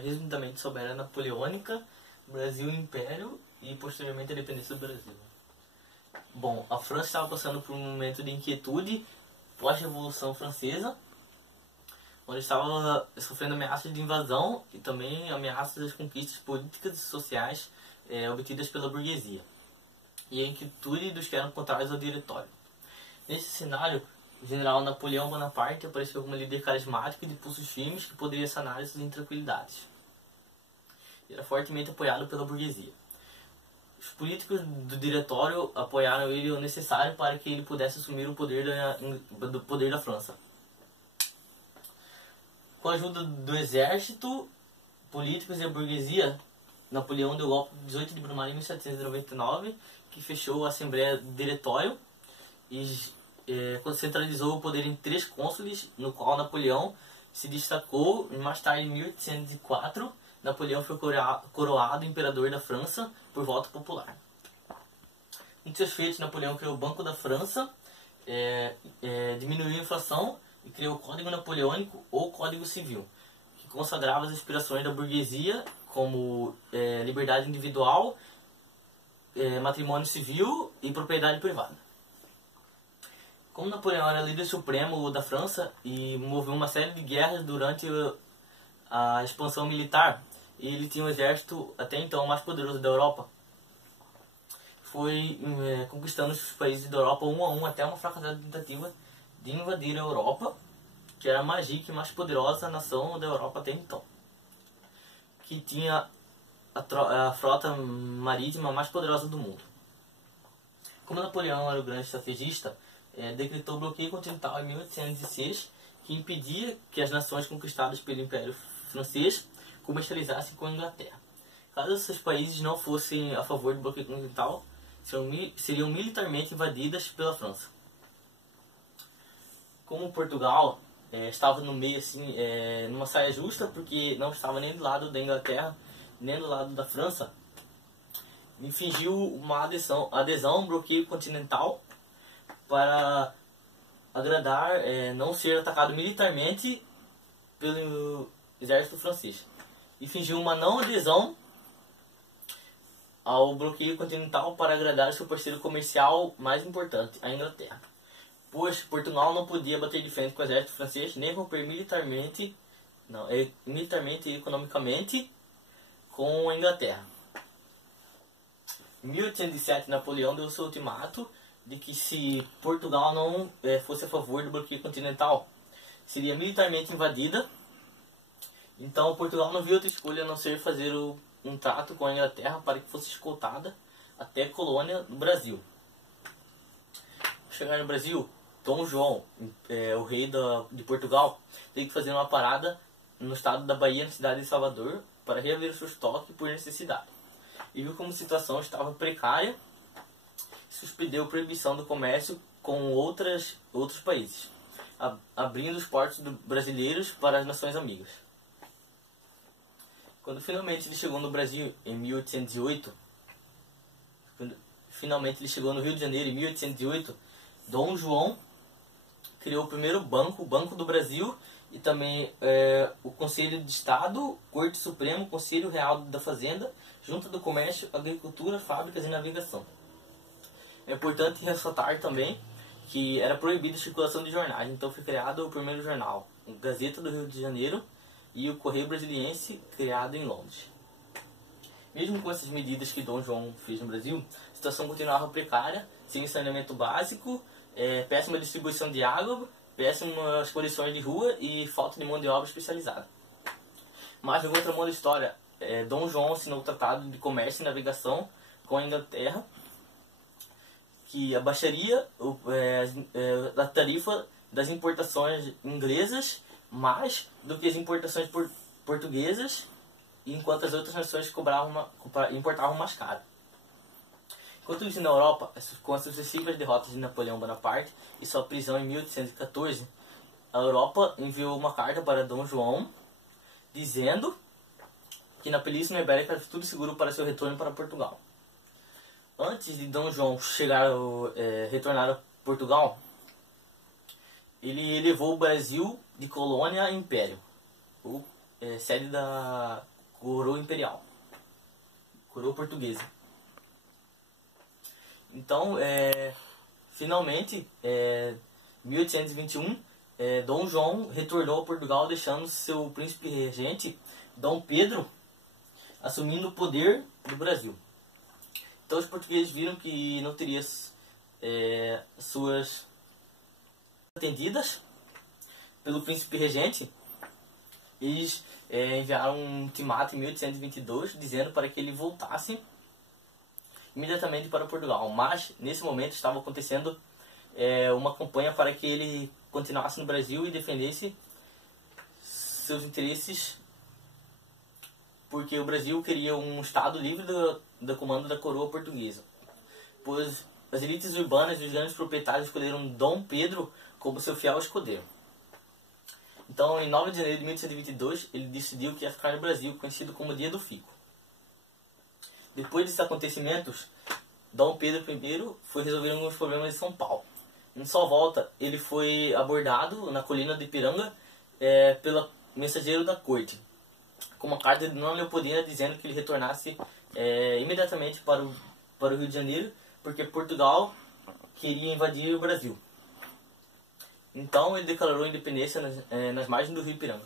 resumidamente sobre a Era Napoleônica, Brasil e Império e posteriormente a independência do Brasil. Bom, a França estava passando por um momento de inquietude pós-Revolução Francesa, onde estava sofrendo ameaças de invasão e também ameaças das conquistas políticas e sociais obtidas pela burguesia, e a inquietude dos que eram contrários ao diretório. Nesse cenário, o general Napoleão Bonaparte apareceu como líder carismático e de pulsos firmes que poderia sanar essas intranquilidades. Era fortemente apoiado pela burguesia. Os políticos do diretório apoiaram ele o necessário para que ele pudesse assumir o poder da França. Com a ajuda do exército, políticos e a burguesia, Napoleão deu golpe 18 de Brumário em 1799, que fechou a Assembleia do Diretório e centralizou o poder em 3 cônsules, no qual Napoleão se destacou. E mais tarde, em 1804, Napoleão foi coroado imperador da França por voto popular. Entre seus feitos, Napoleão criou o Banco da França, diminuiu a inflação e criou o Código Napoleônico ou Código Civil, que consagrava as aspirações da burguesia como liberdade individual, matrimônio civil e propriedade privada. Como Napoleão era líder supremo da França e moveu uma série de guerras durante a expansão militar, ele tinha um exército até então mais poderoso da Europa. Foi conquistando os países da Europa um a um até uma fracassada tentativa de invadir a Europa, que era a mais rica e mais poderosa nação da Europa até então, que tinha a frota marítima mais poderosa do mundo. Como Napoleão era o grande estrategista, decretou o bloqueio continental em 1806, que impedia que as nações conquistadas pelo Império Francês comercializassem com a Inglaterra. Caso esses países não fossem a favor do bloqueio continental, seriam militarmente invadidas pela França. Como Portugal estava no meio, assim, numa saia justa, porque não estava nem do lado da Inglaterra, nem do lado da França, fingiu uma adesão ao bloqueio continental para agradar, não ser atacado militarmente pelo exército francês. E fingiu uma não adesão ao bloqueio continental para agradar seu parceiro comercial mais importante, a Inglaterra. Pois Portugal não podia bater de frente com o exército francês, nem romper militarmente e economicamente com a Inglaterra. Em 1807, Napoleão deu seu ultimato de que se Portugal não fosse a favor do bloqueio continental, seria militarmente invadida. Então Portugal não viu outra escolha a não ser fazer um trato com a Inglaterra para que fosse escoltada até colônia no Brasil. Ao chegar no Brasil, Dom João, o rei de Portugal, teve que fazer uma parada no estado da Bahia, na cidade de Salvador, para reaver o seu estoque por necessidade. E viu como a situação estava precária, suspendeu a proibição do comércio com outros países, abrindo os portos brasileiros para as nações amigas. Quando finalmente ele chegou no Brasil em 1808, no Rio de Janeiro em 1808, Dom João criou o primeiro banco, o Banco do Brasil, e também o Conselho de Estado, Corte Supremo, Conselho Real da Fazenda, Junta do Comércio, Agricultura, Fábricas e Navegação. É importante ressaltar também que era proibida a circulação de jornais, então foi criado o primeiro jornal, a Gazeta do Rio de Janeiro, e o Correio Brasiliense, criado em Londres. Mesmo com essas medidas que Dom João fez no Brasil, a situação continuava precária, sem saneamento básico, péssima distribuição de água, péssimas condições de rua e falta de mão de obra especializada. Mas, em outra mão da história, Dom João assinou o Tratado de Comércio e Navegação com a Inglaterra, que abaixaria a tarifa das importações inglesas mais do que as importações portuguesas, enquanto as outras nações importavam mais caro. Enquanto isso, na Europa, com as sucessivas derrotas de Napoleão Bonaparte e sua prisão em 1814, a Europa enviou uma carta para Dom João dizendo que na Península Ibérica era tudo seguro para seu retorno para Portugal. Antes de Dom João retornar a Portugal, ele elevou o Brasil de colônia a império. sede da coroa imperial, coroa portuguesa. Então, finalmente, em 1821, Dom João retornou a Portugal, deixando seu príncipe regente, Dom Pedro, assumindo o poder do Brasil. Então os portugueses viram que não teria suas atendidas pelo príncipe regente. Eles enviaram um ultimato em 1822 dizendo para que ele voltasse imediatamente para Portugal. Mas nesse momento estava acontecendo uma campanha para que ele continuasse no Brasil e defendesse seus interesses, porque o Brasil queria um estado livre do comando da coroa portuguesa. Pois as elites urbanas e os grandes proprietários escolheram Dom Pedro como seu fiel escudeiro. Então, em 9 de janeiro de 1822, ele decidiu que ia ficar no Brasil, conhecido como Dia do Fico. Depois desses acontecimentos, Dom Pedro I foi resolver alguns problemas de São Paulo. Em sua volta, ele foi abordado na colina de Ipiranga pelo mensageiro da corte, com uma carta de Dona Leopoldina dizendo que ele retornasse imediatamente para o Rio de Janeiro, porque Portugal queria invadir o Brasil. Então ele declarou independência nas margens do Rio Ipiranga.